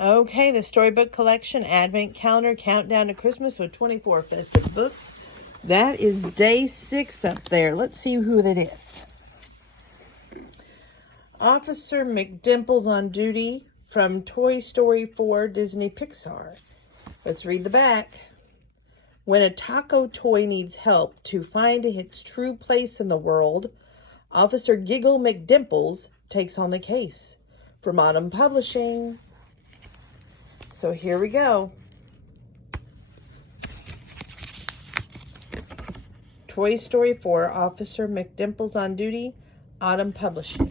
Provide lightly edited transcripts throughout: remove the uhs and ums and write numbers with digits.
Okay, the Storybook Collection Advent Calendar Countdown to Christmas with 24 festive books. That is day 6 up there. Let's see who that is. Officer McDimples on duty from Toy Story 4 Disney Pixar. Let's read the back. When a taco toy needs help to find its true place in the world, Officer Giggle McDimples takes on the case. From Autumn Publishing. So here we go. Toy Story 4, Officer McDimples on duty, Autumn Publishing.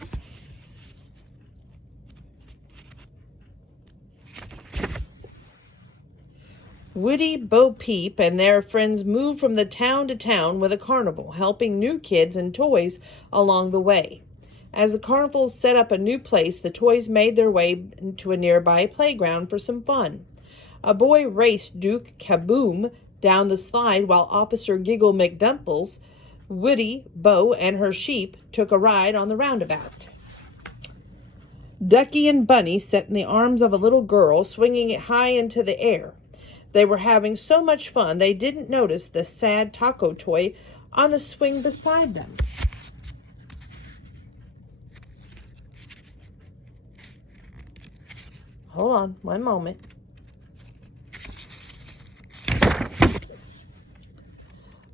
Woody, Bo Peep, and their friends move from the town to town with a carnival, helping new kids and toys along the way. As the carnival set up a new place, the toys made their way to a nearby playground for some fun. A boy raced Duke Kaboom down the slide while Officer Giggle McDimples, Woody, Bo, and her sheep took a ride on the roundabout. Ducky and Bunny sat in the arms of a little girl, swinging it high into the air. They were having so much fun they didn't notice the sad taco toy on the swing beside them. Hold on, one moment.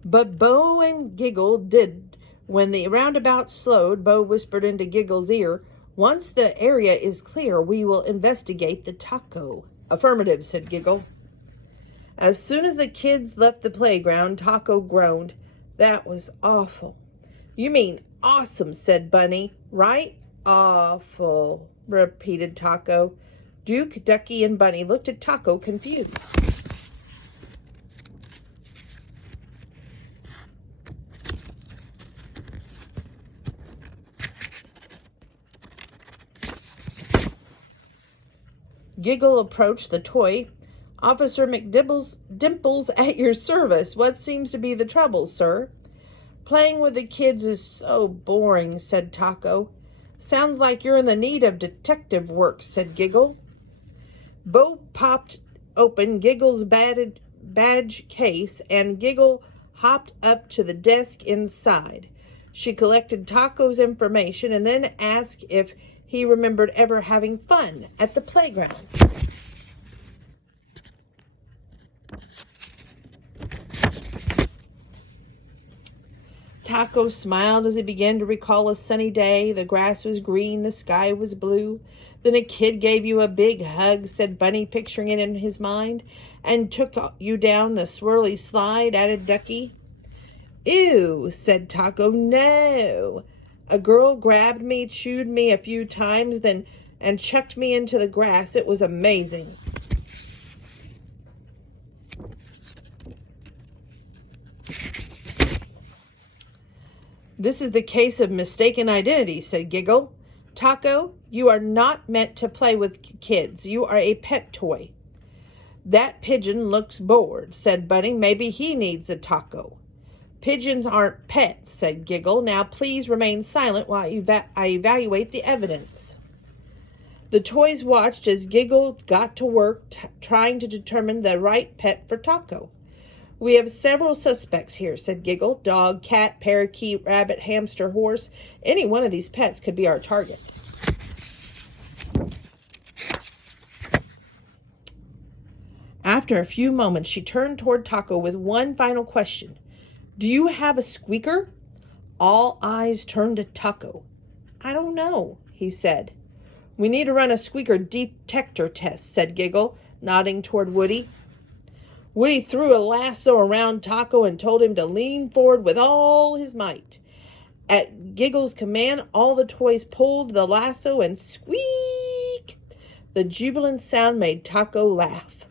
But Bo and Giggle did. When the roundabout slowed, Bo whispered into Giggle's ear, "Once the area is clear, we will investigate the taco." "Affirmative," said Giggle. As soon as the kids left the playground, Taco groaned. "That was awful." "You mean awesome," said Bunny. "Right?" "Awful," repeated Taco. Duke, Ducky, and Bunny looked at Taco confused. Giggle approached the toy. "Officer McDimples at your service. What seems to be the trouble, sir?" "Playing with the kids is so boring," said Taco. "Sounds like you're in the need of detective work," said Giggle. Bo popped open Giggle's badge case, and Giggle hopped up to the desk inside. She collected Taco's information and then asked if he remembered ever having fun at the playground. Taco smiled as he began to recall a sunny day. The grass was green, the sky was blue. "Then a kid gave you a big hug," said Bunny, picturing it in his mind. "And took you down the swirly slide," added Ducky. "Ew," said Taco. "No. A girl grabbed me, chewed me a few times, and chucked me into the grass. It was amazing." "This is the case of mistaken identity," said Giggle. "Taco, you are not meant to play with kids. You are a pet toy." "That pigeon looks bored," said Bunny. "Maybe he needs a taco." "Pigeons aren't pets," said Giggle. "Now please remain silent while I evaluate the evidence." The toys watched as Giggle got to work trying to determine the right pet for Taco. "We have several suspects here," said Giggle. "Dog, cat, parakeet, rabbit, hamster, horse. Any one of these pets could be our target." After a few moments, she turned toward Taco with one final question. "Do you have a squeaker?" All eyes turned to Taco. "I don't know," he said. "We need to run a squeaker detector test," said Giggle, nodding toward Woody. Woody threw a lasso around Taco and told him to lean forward with all his might. At Giggle's command, all the toys pulled the lasso and squeak! The jubilant sound made Taco laugh.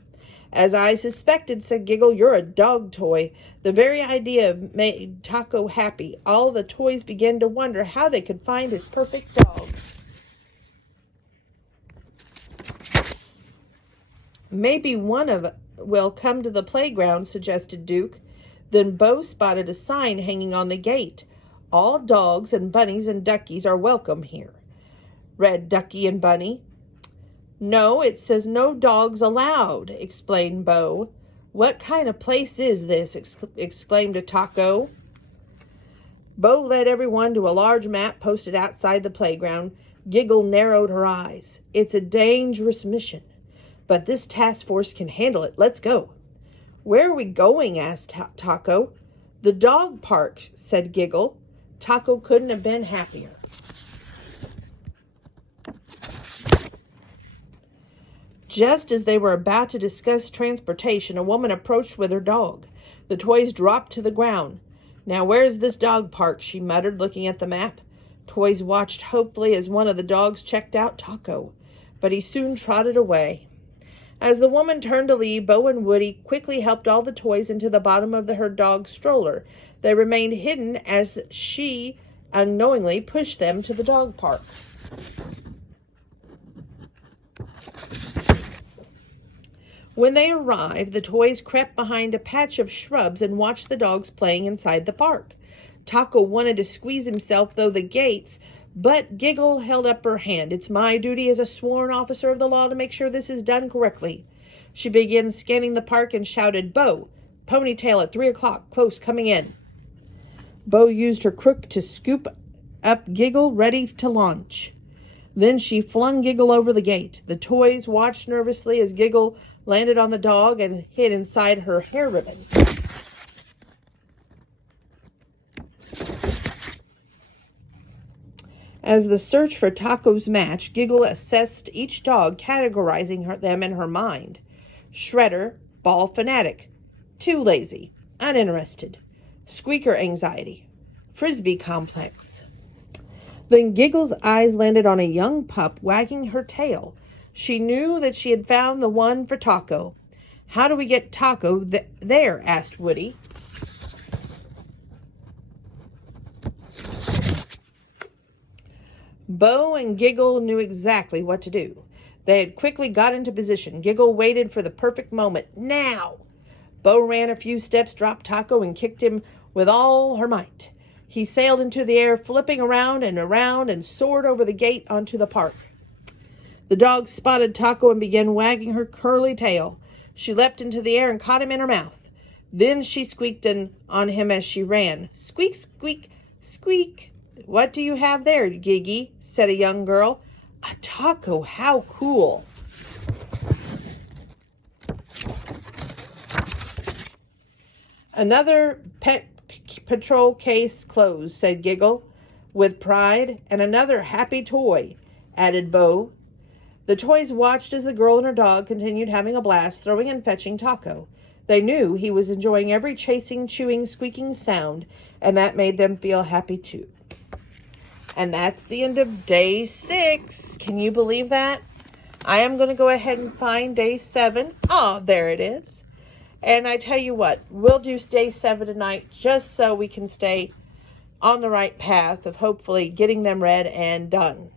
"As I suspected," said Giggle, "you're a dog toy." The very idea made Taco happy. All the toys began to wonder how they could find his perfect dog. "Maybe one will come to the playground," suggested Duke. Then Bo spotted a sign hanging on the gate. "All dogs and bunnies and duckies are welcome here," read Ducky and Bunny. No, it says no dogs allowed, explained Bo. What kind of place is this? Exclaimed Taco. Bo led everyone to a large map posted outside the playground. Giggle narrowed her eyes. It's a dangerous mission, but this task force can handle it. Let's go. Where are we going? Asked Taco. The dog park, said Giggle. Taco couldn't have been happier. Just as they were about to discuss transportation, a woman approached with her dog. The toys dropped to the ground. Now where's this dog park? She muttered, looking at the map. Toys watched hopefully as one of the dogs checked out Taco, but he soon trotted away. As the woman turned to leave, Bo and Woody quickly helped all the toys into the bottom of her dog's stroller. They remained hidden as she unknowingly pushed them to the dog park. When they arrived, the toys crept behind a patch of shrubs and watched the dogs playing inside the park. Taco wanted to squeeze himself through the gates, but Giggle held up her hand. It's my duty as a sworn officer of the law to make sure this is done correctly. She began scanning the park and shouted, Bo, ponytail at 3 o'clock, close, coming in. Bo used her crook to scoop up Giggle, ready to launch. Then she flung Giggle over the gate. The toys watched nervously as Giggle landed on the dog and hid inside her hair ribbon. As the search for Taco's match, Giggle assessed each dog, categorizing them in her mind. Shredder, ball fanatic. Too lazy, uninterested. Squeaker anxiety. Frisbee complex. Then Giggle's eyes landed on a young pup wagging her tail. She knew that she had found the one for Taco. How do we get Taco there? Asked Woody. Bo and Giggle knew exactly what to do. They had quickly got into position. Giggle waited for the perfect moment. Now! Bo ran a few steps, dropped Taco, and kicked him with all her might. He sailed into the air, flipping around, and soared over the gate onto the park. The dog spotted Taco and began wagging her curly tail. She leapt into the air and caught him in her mouth. Then she squeaked on him as she ran. Squeak, squeak, squeak. What do you have there, Giggy? Said a young girl. A Taco, how cool. Another pet patrol case closed, said Giggle with pride. And another happy toy, added Bo. The toys watched as the girl and her dog continued having a blast, throwing and fetching Taco. They knew he was enjoying every chasing, chewing, squeaking sound, and that made them feel happy too. And that's the end of day 6. Can you believe that? I am going to go ahead and find day 7. Oh, there it is. And I tell you what, we'll do day 7 tonight just so we can stay on the right path of hopefully getting them read and done.